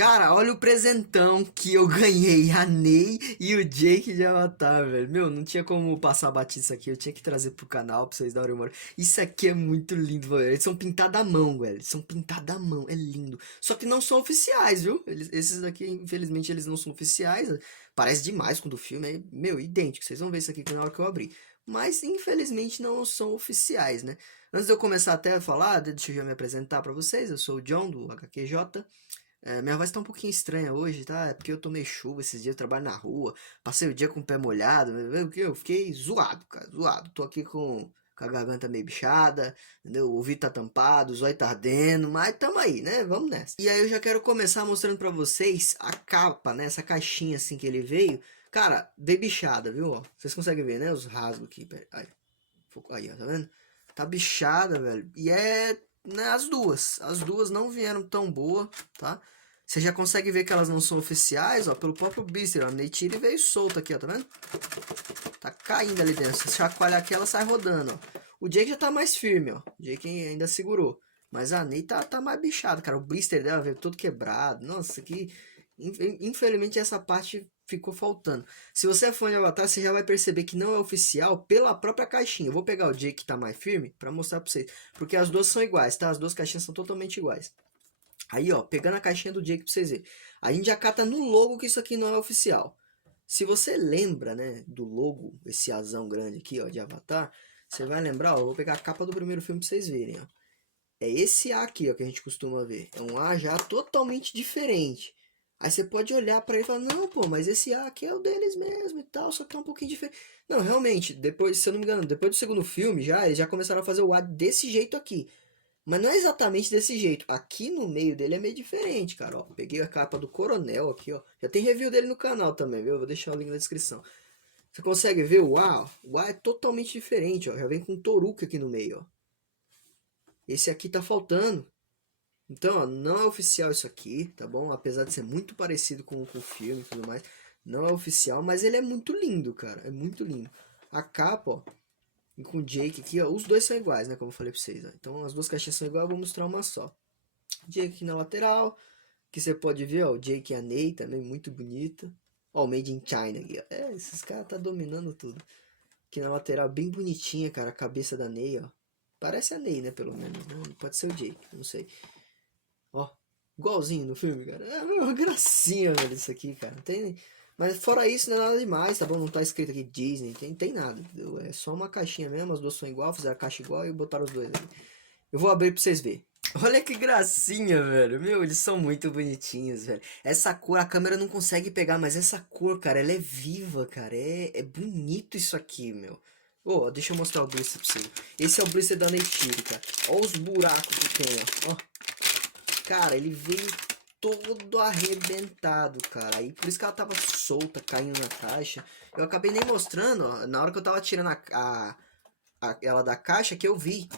Cara, olha o presentão que eu ganhei, a Ney e o Jake de Avatar, velho. Meu, não tinha como passar batido isso aqui, eu tinha que trazer pro canal pra vocês darem uma olhada. Isso aqui é muito lindo, velho. Eles são pintados à mão, velho. Eles são pintados à mão, é lindo. Só que não são oficiais, viu? Esses daqui, infelizmente, eles não são oficiais. Parece demais com o do filme, é, meu, idêntico. Vocês vão ver isso aqui na hora que eu abrir. Mas, infelizmente, não são oficiais, né? Antes de eu começar até a falar, deixa eu já me apresentar pra vocês. Eu sou o John, do HQJ. Minha voz tá um pouquinho estranha hoje, tá? É porque eu tomei chuva esses dias, eu trabalho na rua, passei o dia com o pé molhado, eu fiquei zoado, cara, zoado. Tô aqui com a garganta meio bichada, entendeu? O ouvido tá tampado, o zóio tá ardendo, mas tamo aí, né? Vamos nessa. E aí eu já quero começar mostrando pra vocês a capa, né? Essa caixinha assim que ele veio. Cara, veio bichada, viu? Ó, vocês conseguem ver, né? Os rasgos aqui. Aí, aí, ó, tá vendo? Tá bichada, velho. E é, né, as duas não vieram tão boa, tá? Você já consegue ver que elas não são oficiais, ó, pelo próprio blister, ó. A Neytiri veio solta aqui, ó, tá vendo? Tá caindo ali dentro. Se chacoalhar aqui, ela sai rodando, ó. O Jake já tá mais firme, ó. O Jake ainda segurou. Mas a Ney tá mais bichada, cara. O blister dela veio todo quebrado. Nossa, que... Infelizmente essa parte ficou faltando. Se você é fã de Avatar, você já vai perceber que não é oficial pela própria caixinha. Eu vou pegar o Jake que tá mais firme pra mostrar pra vocês. Porque as duas são iguais, tá? As duas caixinhas são totalmente iguais. Aí, ó, pegando a caixinha do Jake pra vocês verem. A gente já cata no logo que isso aqui não é oficial. Se você lembra, né, do logo, esse azão grande aqui, ó, de Avatar, você vai lembrar, ó, eu vou pegar a capa do primeiro filme pra vocês verem, ó. É esse A aqui, ó, que a gente costuma ver. É um A já totalmente diferente. Aí você pode olhar pra ele e falar, não, pô, mas esse A aqui é o deles mesmo e tal, só que tá um pouquinho diferente. Não, realmente, depois, se eu não me engano, depois do segundo filme já, eles já começaram a fazer o A desse jeito aqui. Mas não é exatamente desse jeito. Aqui no meio dele é meio diferente, cara, ó. Peguei a capa do Coronel aqui, ó. Já tem review dele no canal também, viu? Eu vou deixar o link na descrição. Você consegue ver o A, ó? O A é totalmente diferente, ó. Já vem com Toruka aqui no meio, ó. Esse aqui tá faltando. Então, ó, não é oficial isso aqui, tá bom? Apesar de ser muito parecido com o filme e tudo mais. Não é oficial, mas ele é muito lindo, cara. É muito lindo. A capa, ó, e com o Jake aqui, ó. Os dois são iguais, né? Como eu falei pra vocês, ó. Então, as duas caixinhas são iguais, eu vou mostrar uma só. Jake aqui na lateral, que você pode ver, ó. O Jake e a Ney também, muito bonita. Ó, o Made in China aqui, ó. É, esses caras tá dominando tudo. Aqui na lateral, bem bonitinha, cara. A cabeça da Ney, ó. Parece a Ney, né? Pelo menos, né? Pode ser o Jake, não sei. Ó, igualzinho no filme, cara. É uma gracinha, velho, isso aqui, cara. Tem... Mas fora isso, não é nada demais, tá bom? Não tá escrito aqui Disney, tem nada. Entendeu? É só uma caixinha mesmo, as duas são igual, fizeram a caixa igual e botaram os dois ali. Eu vou abrir pra vocês verem. Olha que gracinha, velho. Meu, eles são muito bonitinhos, velho. Essa cor, a câmera não consegue pegar, mas essa cor, cara, ela é viva, cara. É bonito isso aqui, meu. Ô, deixa eu mostrar o blister pra você. Esse é o blister da Neytiri, cara. Olha os buracos que tem, ó. Cara, ele veio todo arrebentado, cara. Aí por isso que ela tava solta, caindo na caixa. Eu acabei nem mostrando, ó. Na hora que eu tava tirando ela da caixa que eu vi.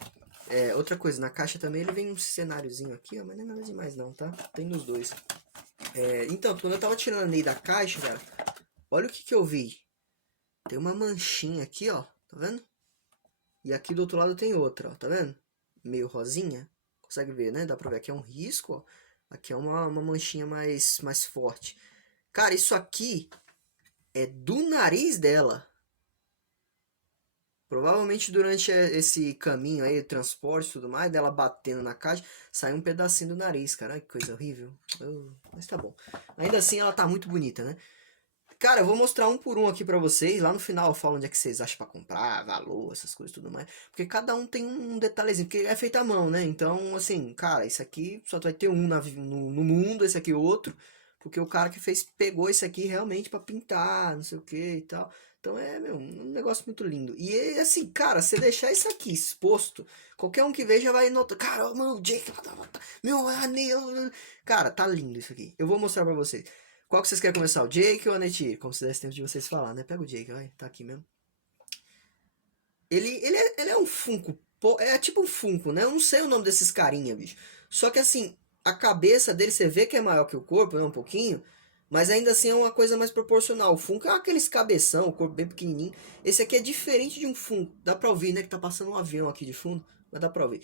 Outra coisa, na caixa também ele vem um cenáriozinho aqui, ó. Mas não é nada demais não, tá? Tem nos dois. Então, quando eu tava tirando a Ney da caixa, cara. Olha o que eu vi. Tem uma manchinha aqui, ó. Tá vendo? E aqui do outro lado tem outra, ó. Tá vendo? Meio rosinha. Consegue ver, né? Dá pra ver. Aqui é um risco, ó. Aqui é uma manchinha mais forte. Cara, isso aqui é do nariz dela. Provavelmente durante esse caminho aí, transporte e tudo mais, dela batendo na caixa, saiu um pedacinho do nariz, cara. Ai, que coisa horrível. Mas tá bom. Ainda assim, ela tá muito bonita, né? Cara, eu vou mostrar um por um aqui pra vocês. Lá no final eu falo onde é que vocês acham pra comprar, valor, essas coisas e tudo mais. Porque cada um tem um detalhezinho, porque é feito à mão, né? Então, assim, cara, esse aqui só vai ter um no mundo, esse aqui outro. Porque o cara que fez, pegou esse aqui realmente pra pintar, não sei o que e tal. Então é, meu, um negócio muito lindo. E assim, cara, você deixar isso aqui exposto, qualquer um que veja vai notar. Cara, mano, o Jake, meu anel. Cara, tá lindo isso aqui. Eu vou mostrar pra vocês. Qual que vocês querem começar? O Jake ou a Neytiri? Como se desse tempo de vocês falar, né? Pega o Jake, vai. Tá aqui mesmo. Ele é um Funko. É tipo um Funko, né? Eu não sei o nome desses carinha, bicho. Só que assim, a cabeça dele você vê que é maior que o corpo, né? Um pouquinho. Mas ainda assim é uma coisa mais proporcional. O Funko é aqueles cabeção, o corpo bem pequenininho. Esse aqui é diferente de um Funko. Dá pra ouvir, né? Que tá passando um avião aqui de fundo. Mas dá pra ouvir.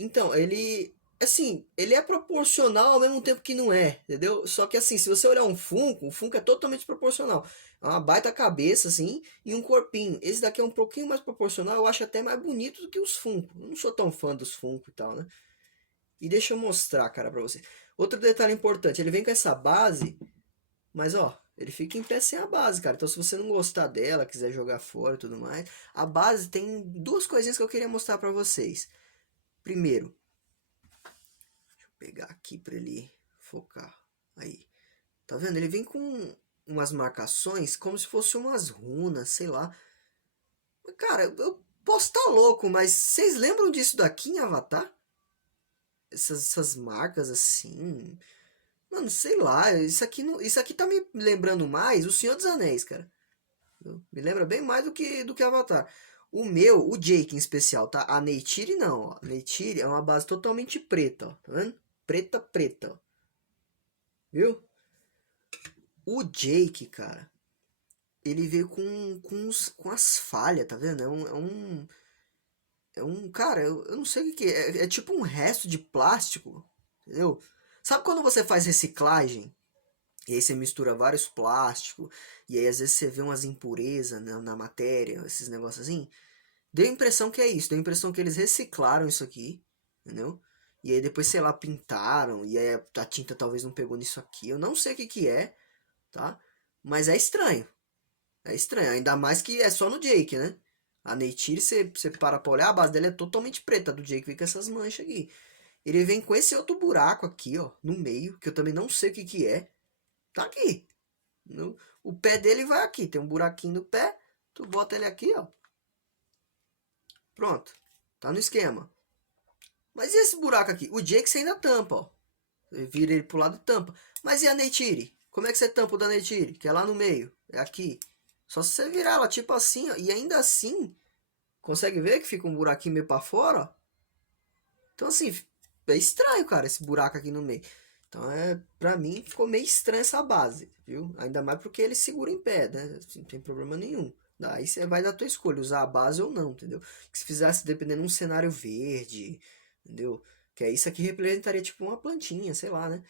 Então, ele Assim, ele é proporcional ao mesmo tempo que não é, entendeu? Só que assim, se você olhar um Funko, o Funko é totalmente proporcional. É uma baita cabeça, assim, e um corpinho. Esse daqui é um pouquinho mais proporcional, eu acho até mais bonito do que os Funko. Eu não sou tão fã dos Funko e tal, né? E deixa eu mostrar, cara, pra você. Outro detalhe importante, ele vem com essa base, mas ó, ele fica em pé sem a base, cara. Então se você não gostar dela, quiser jogar fora e tudo mais, a base tem duas coisinhas que eu queria mostrar pra vocês. Primeiro, pegar aqui pra ele focar. Aí. Tá vendo? Ele vem com umas marcações como se fossem umas runas, sei lá. Cara, eu posso estar louco, mas vocês lembram disso daqui em Avatar? Essas marcas assim. Mano, sei lá. Isso aqui, isso aqui tá me lembrando mais o Senhor dos Anéis, cara. Me lembra bem mais do que Avatar. O meu, o Jake em especial, tá? A Neytiri não, ó. Neytiri é uma base totalmente preta, ó. Tá vendo? Preta, preta, ó. Viu? O Jake, cara, ele veio com as falhas, tá vendo? Cara, eu não sei o que é. É tipo um resto de plástico, entendeu? Sabe quando você faz reciclagem? E aí você mistura vários plásticos, e aí às vezes você vê umas impurezas na matéria, esses negócios assim. Deu a impressão que é isso, deu a impressão que eles reciclaram isso aqui, entendeu? E aí depois, sei lá, pintaram, e aí a tinta talvez não pegou nisso aqui. Eu não sei o que que é, tá? Mas é estranho. É estranho, ainda mais que é só no Jake, né? A Neytiri, você para pra olhar, a base dela é totalmente preta. A do Jake vem com essas manchas aqui. Ele vem com esse outro buraco aqui, ó, no meio, que eu também não sei o que que é. Tá aqui. O pé dele vai aqui, tem um buraquinho no pé, tu bota ele aqui, ó. Pronto. Tá no esquema. Mas e esse buraco aqui? O Jake você ainda tampa, ó. Você vira ele pro lado e tampa. Mas e a Neytiri? Como é que você tampa o da Neytiri? Que é lá no meio. É aqui. Só se você virar ela tipo assim, ó. E ainda assim, consegue ver que fica um buraquinho meio pra fora, ó? Então, assim, é estranho, cara, esse buraco aqui no meio. Então, pra mim, ficou meio estranha essa base, viu? Ainda mais porque ele segura em pé, né? Assim, não tem problema nenhum. Daí você vai da tua escolha, usar a base ou não, entendeu? Que se fizesse dependendo de um cenário verde, entendeu? Que aí isso aqui representaria tipo uma plantinha, sei lá, né?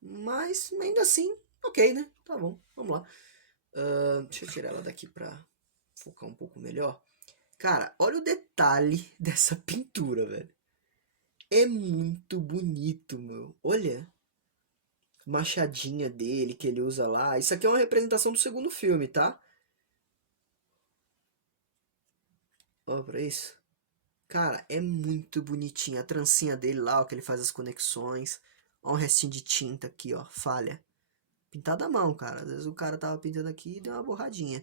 Mas ainda assim, ok, né? Tá bom, vamos lá. Deixa eu tirar ela daqui pra focar um pouco melhor. Cara, olha o detalhe dessa pintura, velho. É muito bonito, meu. Olha, a machadinha dele que ele usa lá. Isso aqui é uma representação do segundo filme, tá? Ó, pra isso. Cara, é muito bonitinho. A trancinha dele lá, ó, que ele faz as conexões. Ó, um restinho de tinta aqui, ó, falha. Pintado à mão, cara. Às vezes o cara tava pintando aqui e deu uma borradinha.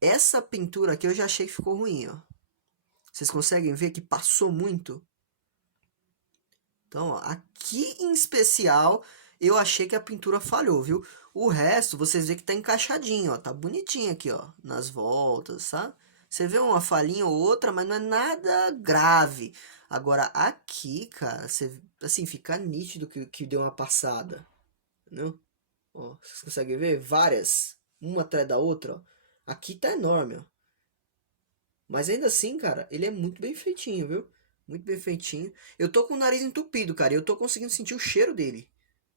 Essa pintura aqui eu já achei que ficou ruim, ó. Vocês conseguem ver que passou muito? Então, ó, aqui em especial, eu achei que a pintura falhou, viu? O resto, vocês vê que tá encaixadinho, ó. Tá bonitinho aqui, ó. Nas voltas, sabe? Você vê uma falhinha ou outra, mas não é nada grave. Agora, aqui, cara, você, assim, fica nítido que deu uma passada. Entendeu? Ó, vocês conseguem ver? Várias. Uma atrás da outra, ó. Aqui tá enorme, ó. Mas ainda assim, cara, ele é muito bem feitinho, viu? Muito bem feitinho. Eu tô com o nariz entupido, cara, e eu tô conseguindo sentir o cheiro dele.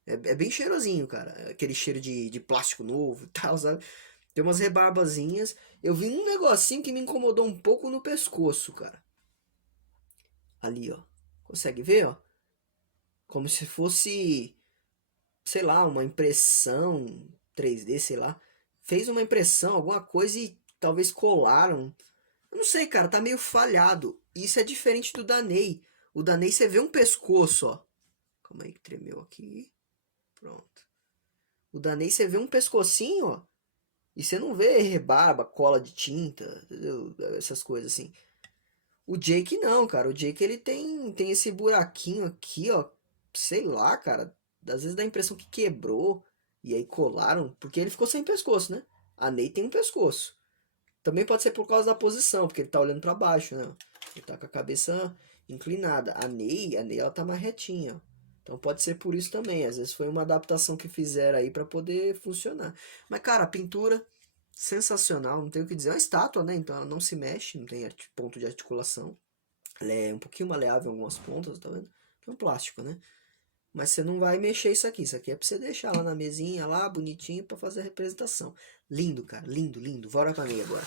É bem cheirosinho, cara. Aquele cheiro de plástico novo e tal, sabe? Tem umas rebarbazinhas. Eu vi um negocinho que me incomodou um pouco no pescoço, cara. Ali, ó. Consegue ver, ó? Como se fosse, sei lá, uma impressão 3D, sei lá. Fez uma impressão, alguma coisa e talvez colaram. Eu não sei, cara, tá meio falhado. Isso é diferente do Danei. O Danei você vê um pescoço, ó. Calma aí que tremeu aqui. Pronto. O Danei você vê um pescocinho, ó. E você não vê rebarba, cola de tinta, entendeu? Essas coisas assim. O Jake não, cara. O Jake ele tem esse buraquinho aqui, ó. Sei lá, cara. Às vezes dá a impressão que quebrou. E aí colaram. Porque ele ficou sem pescoço, né? A Ney tem um pescoço. Também pode ser por causa da posição, porque ele tá olhando para baixo, né? Ele tá com a cabeça inclinada. A Ney ela tá mais retinha, ó. Então pode ser por isso também. Às vezes foi uma adaptação que fizeram aí para poder funcionar. Mas cara, a pintura sensacional, não tenho o que dizer. É uma estátua, né? Então ela não se mexe, não tem ponto de articulação. Ela é um pouquinho maleável em algumas pontas, tá vendo? É um plástico, né? Mas você não vai mexer isso aqui é pra você deixar lá na mesinha, lá, bonitinho, pra fazer a representação. Lindo, cara, lindo, lindo. Bora pra Ney agora.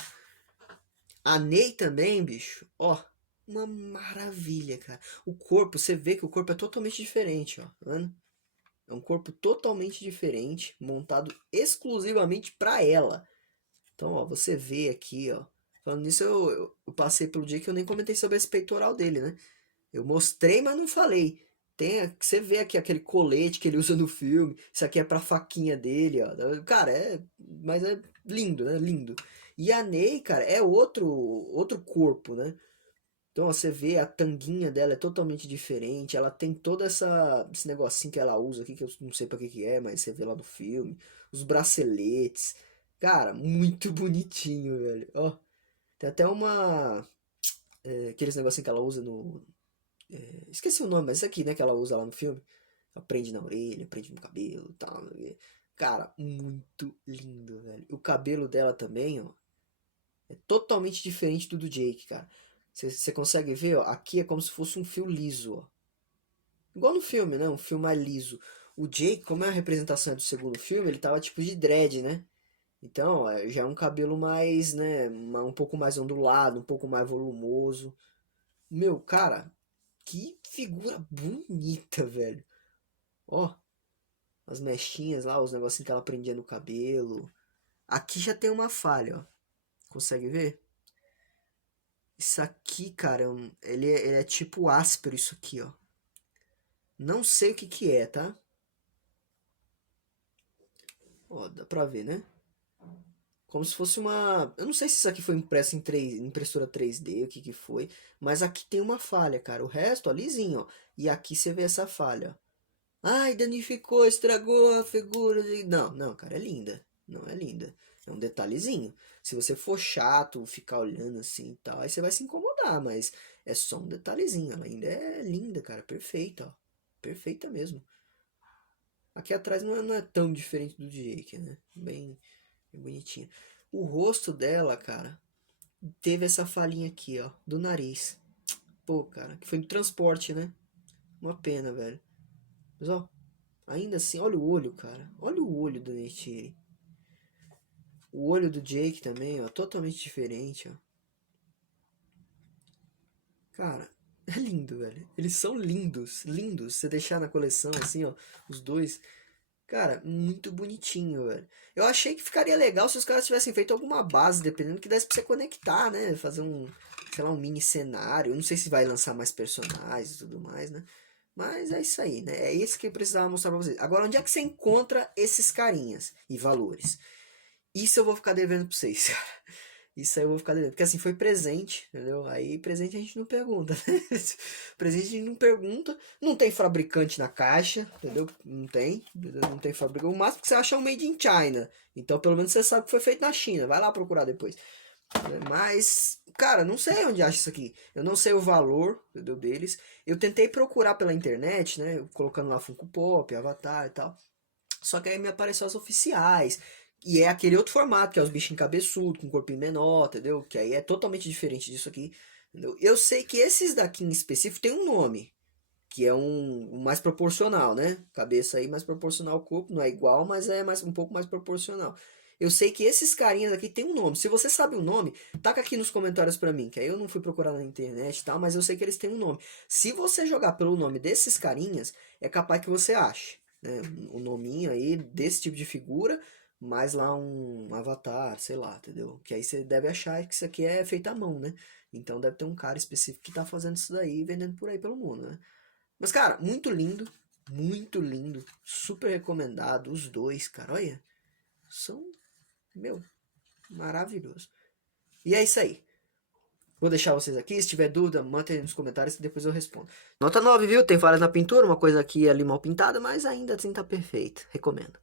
A Ney também, bicho, ó, uma maravilha, cara. O corpo, você vê que o corpo é totalmente diferente, ó, tá vendo? É um corpo totalmente diferente, montado exclusivamente pra ela. Então, ó, você vê aqui, ó. Falando nisso, eu passei pelo dia que eu nem comentei sobre esse peitoral dele, né? Eu mostrei, mas não falei. Você vê aqui aquele colete que ele usa no filme. Isso aqui é pra faquinha dele, ó. Cara, mas é lindo, né? Lindo. E a Ney, cara, é outro corpo, né? Então, ó, você vê a tanguinha dela é totalmente diferente. Ela tem todo esse negocinho que ela usa aqui, que eu não sei pra que é, mas você vê lá no filme. Os braceletes. Cara, muito bonitinho, velho. Ó, tem até aqueles negocinhos que ela usa no. Esqueci o nome, mas isso aqui, né, que ela usa lá no filme. Ela prende na orelha, prende no cabelo e tal. Cara, muito lindo, velho. O cabelo dela também, ó, é totalmente diferente do Jake, cara. Você consegue ver, ó, aqui é como se fosse um fio liso, ó. Igual no filme, né, um fio mais liso. O Jake, como é a representação do segundo filme, ele tava tipo de dread, né? Então, ó, já é um cabelo mais, né, um pouco mais ondulado, um pouco mais volumoso. Meu, cara, que figura bonita, velho. Ó, as mechinhas lá, os negocinhos que ela prendia no cabelo. Aqui já tem uma falha, ó. Consegue ver? Isso aqui, cara, ele é tipo áspero isso aqui, ó. Não sei o que que é, tá? Ó, dá pra ver, né? Como se fosse uma... Eu não sei se isso aqui foi impresso em impressora 3D, o que que foi. Mas aqui tem uma falha, cara. O resto, ó, lisinho, ó. E aqui você vê essa falha, ó. Ai, danificou, estragou a figura. Não, não, cara, é linda. Não é linda. É um detalhezinho. Se você for chato, ficar olhando assim e tal, aí você vai se incomodar, mas é só um detalhezinho. Ela ainda é linda, cara, perfeita, ó. Perfeita mesmo. Aqui atrás não é tão diferente do Jake, né? Bem bonitinha. O rosto dela, cara, teve essa falhinha aqui, ó, do nariz. Pô, cara, que foi no transporte, né? Uma pena, velho. Mas, ó, ainda assim, olha o olho, cara. Olha o olho do Neytiri. O olho do Jake também, ó, totalmente diferente, ó. Cara, é lindo, velho. Eles são lindos, lindos. Se você deixar na coleção, assim, ó, os dois. Cara, muito bonitinho, velho. Eu achei que ficaria legal se os caras tivessem feito alguma base, dependendo que desse pra você conectar, né? Fazer sei lá, um mini cenário. Eu não sei se vai lançar mais personagens e tudo mais, né? Mas é isso aí, né? É isso que eu precisava mostrar pra vocês. Agora, onde é que você encontra esses carinhas e valores? Isso eu vou ficar devendo pra vocês, cara. Isso aí eu vou ficar devendo. Porque assim, foi presente, entendeu? Aí presente a gente não pergunta, né? Presente a gente não pergunta. Não tem fabricante na caixa, entendeu? Não tem, entendeu? Não tem fabricante. O máximo que você acha é um Made in China. Então pelo menos você sabe que foi feito na China. Vai lá procurar depois. Mas, cara, não sei onde acha isso aqui. Eu não sei o valor, entendeu, deles. Eu tentei procurar pela internet, né? Colocando lá Funko Pop, Avatar e tal. Só que aí me apareceu as oficiais. E é aquele outro formato, que é os bichinhos cabeçudos, com um corpinho menor, entendeu? Que aí é totalmente diferente disso aqui. Entendeu? Eu sei que esses daqui em específico tem um nome. Que é um mais proporcional, né? Cabeça aí mais proporcional ao corpo. Não é igual, mas é um pouco mais proporcional. Eu sei que esses carinhas aqui tem um nome. Se você sabe o nome, taca aqui nos comentários pra mim. Que aí eu não fui procurar na internet e tal, mas eu sei que eles têm um nome. Se você jogar pelo nome desses carinhas, é capaz que você ache, né? Um nominho aí desse tipo de figura, mais lá um avatar, sei lá, entendeu? Que aí você deve achar que isso aqui é feito à mão, né? Então deve ter um cara específico que tá fazendo isso daí e vendendo por aí pelo mundo, né? Mas, cara, muito lindo, super recomendado, os dois, cara, olha, são, meu, maravilhoso. E é isso aí. Vou deixar vocês aqui, se tiver dúvida, manda aí nos comentários que depois eu respondo. Nota 9, viu? Tem falha na pintura, uma coisa aqui e ali mal pintada, mas ainda assim tá perfeito. Recomendo.